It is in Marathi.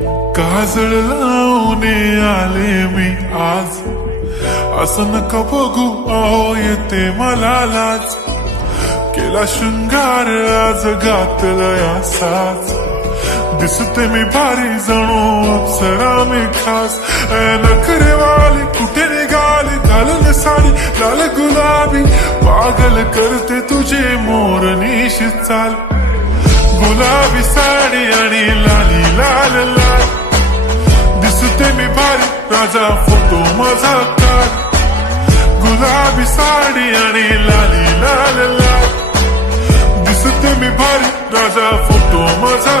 काजळ लावून आले मी आज, असं नका बघू अहो येते मला लाज. केला शृंगार आज घातलाय असाच, दिसते मी भारी जणू अप्सरा मी खास. नखरेवाली कुठे निघाली घालून साडी लाल गुलाबी, पागल करते तुझे मोरनीशी चाल. गुलाबी साडी आणि लाली लाल लाल, दिसते मी भारी राजा फोटो माझा काढ. गुलाबी साडी आणि लाली लाल लाल, दिसते मी भारी राजा फोटो माझा